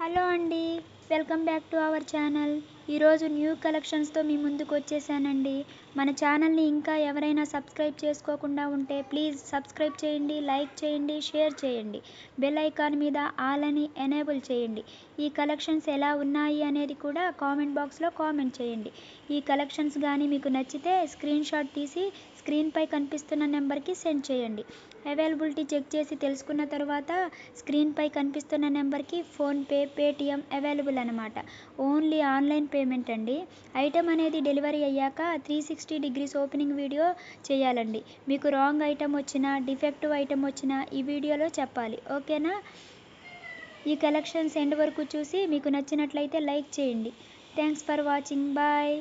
Hello అండి, welcome back to our channel. ఈరోజు new కలెక్షన్స్తో మీ ముందుకు వచ్చేసానండి. మన ఛానల్ని ఇంకా ఎవరైనా సబ్స్క్రైబ్ చేసుకోకుండా ఉంటే ప్లీజ్ సబ్స్క్రైబ్ చేయండి, లైక్ చేయండి, షేర్ చేయండి. బెల్ ఐకాన్ మీద ఆల్ అని ఎనేబుల్ చేయండి. ఈ కలెక్షన్స్ ఎలా ఉన్నాయి అనేది కూడా కామెంట్ బాక్స్లో కామెంట్ చేయండి. ఈ కలెక్షన్స్ కానీ మీకు నచ్చితే స్క్రీన్ షాట్ తీసి స్క్రీన్పై కనిపిస్తున్న నెంబర్కి సెండ్ చేయండి. అవైలబిలిటీ చెక్ చేసి తెలుసుకున్న తర్వాత స్క్రీన్పై కనిపిస్తున్న నెంబర్కి ఫోన్పే, పేటిఎం అవైలబుల్ అనమాట. ఓన్లీ ఆన్లైన్ పేమెంట్ అండి. ఐటమ్ అనేది డెలివరీ అయ్యాక 360 డిగ్రీస్ ఓపెనింగ్ వీడియో చేయాలండి. మీకు రాంగ్ ఐటమ్ వచ్చినా, డిఫెక్టివ్ ఐటమ్ వచ్చినా ఈ వీడియోలో చెప్పాలి, ఓకేనా? ఈ కలెక్షన్స్ ఎండ్ వరకు చూసి మీకు నచ్చినట్లయితే లైక్ చేయండి. Thanks for watching. బాయ్.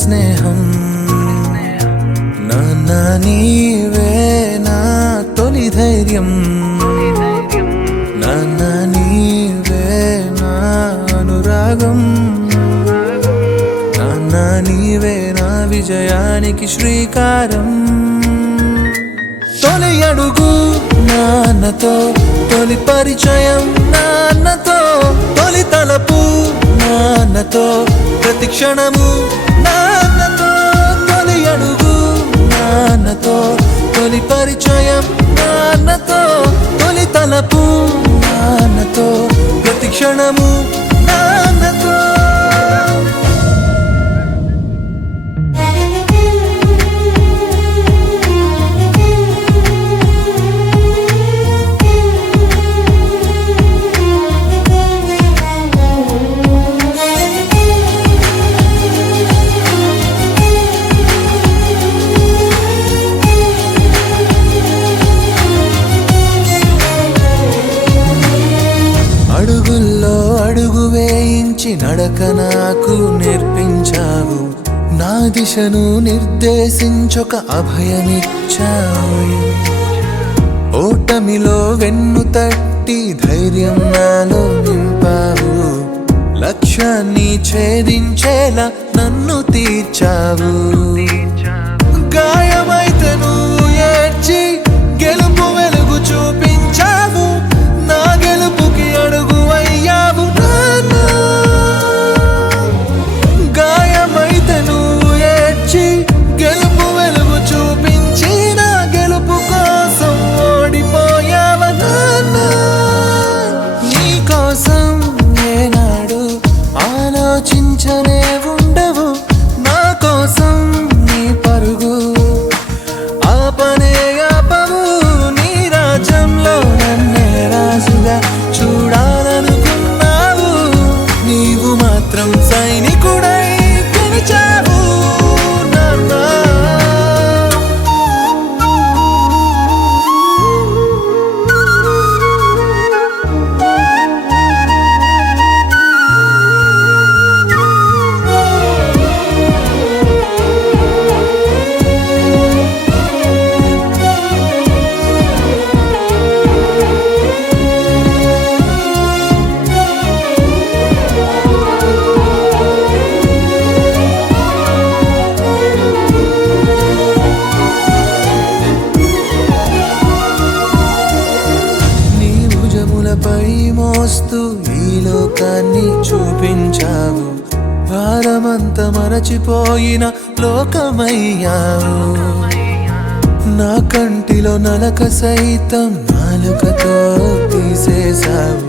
స్నేహం నాన్న నీవే నా తొలి ధైర్యం, నాన్న నీవే నా అనురాగం, నాన్న నీవే నా విజయానికి శ్రీకారం. తొలి అడుగు నాన్నతో, తొలి పరిచయం నాన్నతో, తొలి తలపు నాన్నతో, ప్రతి క్షణము నాన్నతో. తొలి అడుగు నాన్నతో, తొలి పరిచయం నాన్నతో, తొలి తలపు నాన్నతో, ప్రతి క్షణము నాన్నతో. అడుగుల్లో అడుగు వేయించి నడక నాకు నేర్పించావు, నా దిశను నిర్దేశించొక అభయమిచ్చావు. ఓటమిలో వెన్ను తట్టి ధైర్యం నాలో నింపావు, లక్ష్యాన్ని ఛేదించేలా నన్ను తీర్చావు. గాయమైతే నువ్వు ఏడ్చి గెలుపు వెలుగు చూపించావు, నా గెలుపుకి అడుగు అయ్యావు నాన్న. గాయమైతే నువ్వు ఏడ్చి గెలుపు వెలుగు చూపించి, నా గెలుపు కోసం ఓడిపోయావ నాన్న. నీ కోసం ఏనాడు ఆలోచించనే ఉండవు, నా కోసం నీ పరుగు ఆపనే ఆపవు. నీ రాజ్యంలో నన్నే రాజుగా చూడాలనుకున్నావు, నీవు మాత్రం సైనికుడై గెలిచావు నాన్న. పై మోస్తూ ఈ లోకాన్ని చూపించావు, భారమంత మరచిపోయిన లోకమయ్యావు. నా కంటిలో నలక సైతం నాలుకతో తీసేశావు,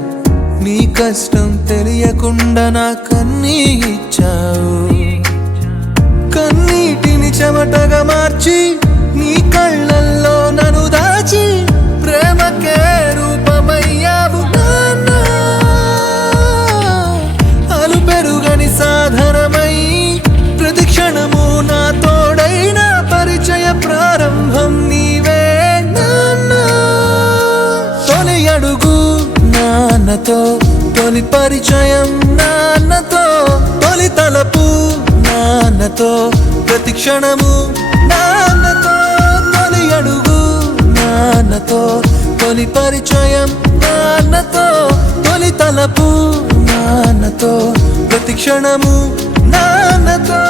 నీ కష్టం తెలియకుండా నా కన్నీ ఇచ్చావు. కన్నీటిని చెమటగా మార్చి నీ కళ్ళల్లో నన్ను దాచి, ప్రేమకే రూపమయ్యావు నాన్న. అలు పెరుగని సాధనమై ప్రతి క్షణము నా తోడైన పరిచయ ప్రారంభం నీవే నాన్న. తొలి అడుగు నాన్నతో, తొలి తొలి పరిచయం నాన్నతో, తొలి తలపు నాన్నతో, ప్రతి క్షణము నాన్నతో, తొలి అడుగు నాన్నతో, తొలి పరిచయం నాన్నతో, తొలి తలపు నాన్నతో, ప్రతి క్షణము నాన్నతో.